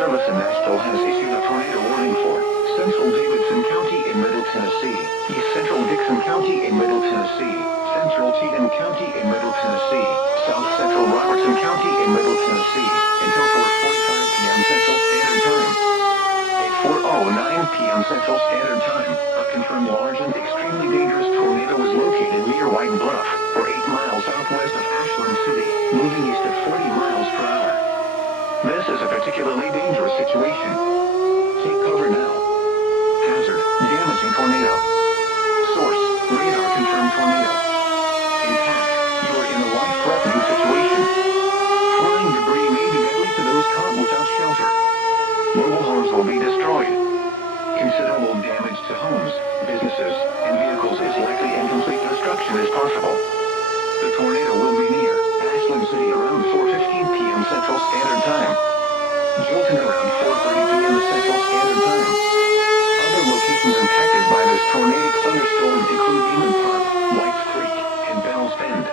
Service in Nashville has issued a tornado warning for Central Davidson County in Middle Tennessee, East Central Dixon County in Middle Tennessee, Central Cheatham County in Middle Tennessee, South Central Robertson County in Middle Tennessee, until 4:45 p.m. Central Standard Time. At 4:09 p.m. Central Standard Time, a confirmed large and extremely dangerous tornado was located near White Bluff, or 8 miles southwest of Ashland City, moving east at 40 miles per hour. This is a particularly dangerous situation. Take cover now. Hazard, damaging tornado. Source, radar confirmed tornado. Impact, you are in a life-threatening situation. Flying debris may be deadly to those caught without shelter. Mobile homes will be destroyed. Considerable damage to homes, businesses, and vehicles is likely and complete destruction is possible. The tornado will be near Ashland City around 4:15 p.m. Central Standard Time. Jolton around 4:30 p.m. Central Standard Time. Other locations impacted by this tornadic thunderstorm include Beeman Park, Whites Creek, and Bell's Bend.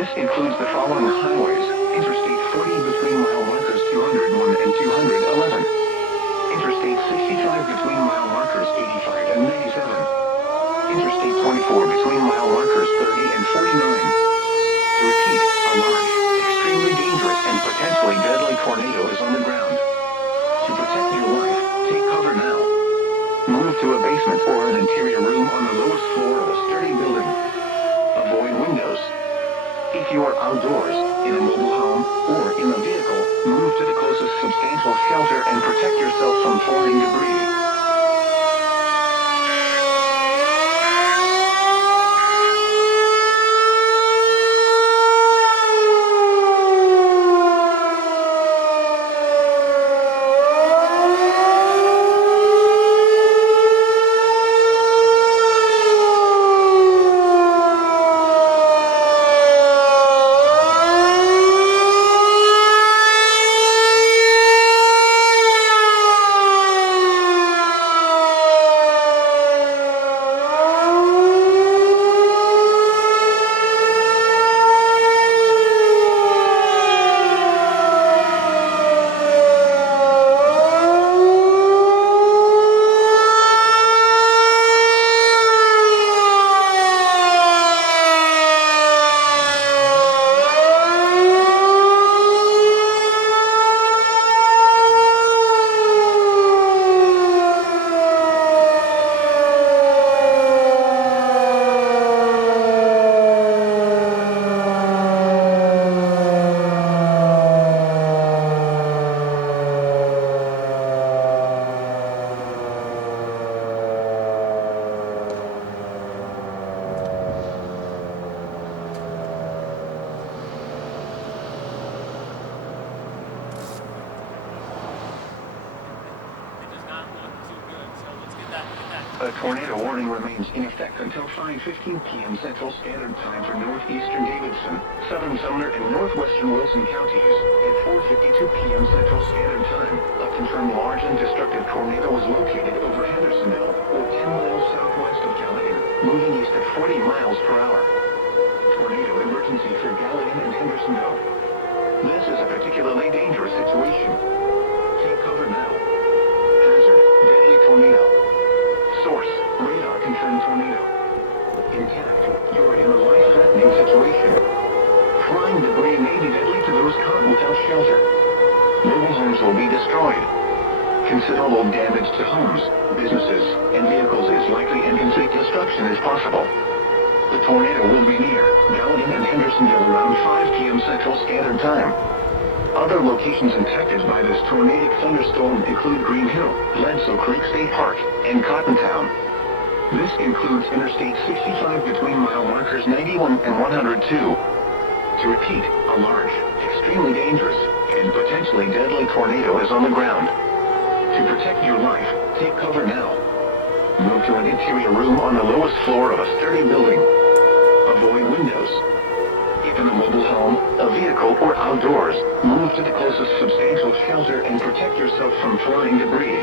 This includes the following highways: Interstate 40 between mile markers 201 and 211. Interstate 65 between mile markers 85 and 97. Interstate 24 between mile markers 30 and 49. To repeat, a large, extremely dangerous and potentially deadly tornado is on the ground. To protect your life, take cover now. Move to a basement or an interior room on the lowest floor of a sturdy building. Avoid windows. If you are outdoors, in a mobile home, or in a vehicle, move to the closest substantial shelter and protect yourself from flying debris. A tornado warning remains in effect until 5:15 p.m. Central Standard Time for northeastern Davidson, southern Sumner, and northwestern Wilson counties. At 4:52 p.m. Central Standard Time, a confirmed large and destructive tornado was located over Hendersonville, or 10 miles southwest of Gallagher, moving east at 40 miles per hour. Tornado emergency for Gallagher and Hendersonville. This is a particularly dangerous situation. Take cover now. Hazard, deadly tornado. Source, radar confirmed tornado. Intact, you are in a life-threatening situation. Flying debris may be deadly to those caught without shelter. Mobile homes will be destroyed. Considerable damage to homes, businesses, and vehicles is likely and complete destruction is possible. The tornado will be near Gallagher and Hendersonville around 5 p.m. Central Standard Time. Other locations impacted by this tornadic thunderstorm include Green Hill, Bledsoe Creek State Park, and Cottontown. This includes Interstate 65 between mile markers 91 and 102. To repeat, a large, extremely dangerous, and potentially deadly tornado is on the ground. To protect your life, take cover now. Move to an interior room on the lowest floor of a sturdy building. Avoid windows. If in a mobile home, a vehicle, or outdoors, move to the closest substantial shelter and protect yourself from flying debris.